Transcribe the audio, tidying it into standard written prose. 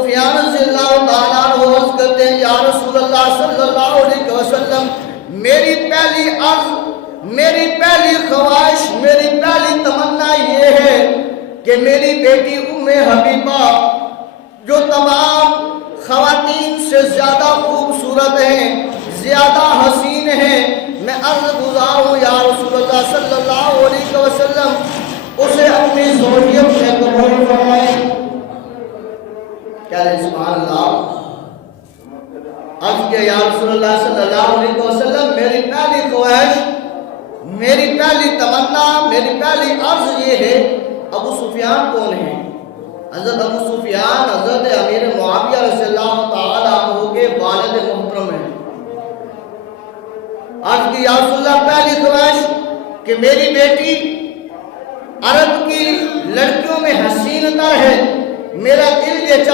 سفیان رضی اللہ تعالیٰ عنہ عرض کرتے ہیں یا رسول اللہ صلی اللہ علیہ وسلم میری پہلی عرض، میری پہلی خواہش، میری پہلی تمنا یہ ہے کہ میری بیٹی ام حبیبہ جو تمام خواتین سے زیادہ خوبصورت ہیں، زیادہ حسین ہیں، میں عرض گزار ہوں یا رسول اللہ صلی اللہ علیہ وسلم اسے اپنی زوجیت سے قبول فرمائیں۔ کیا لیں سبحان اللہ؟ عرض کیا یا رسول اللہ صلی اللہ علیہ وسلم میری پہلی خواہش، میری پہلی تمنا، میری پہلی عرض یہ ہے۔ ابو سفیان کون ہے؟ حضرت ابو سفیان حضرت امیر معاویہ رضی اللہ تعالیٰ عنہ کے والد محترم ہیں۔ عرض کی یا رسول اللہ پہلی خواہش کہ میری بیٹی عرب کی لڑکیوں میں حسین تر ہے، میرا دل یہ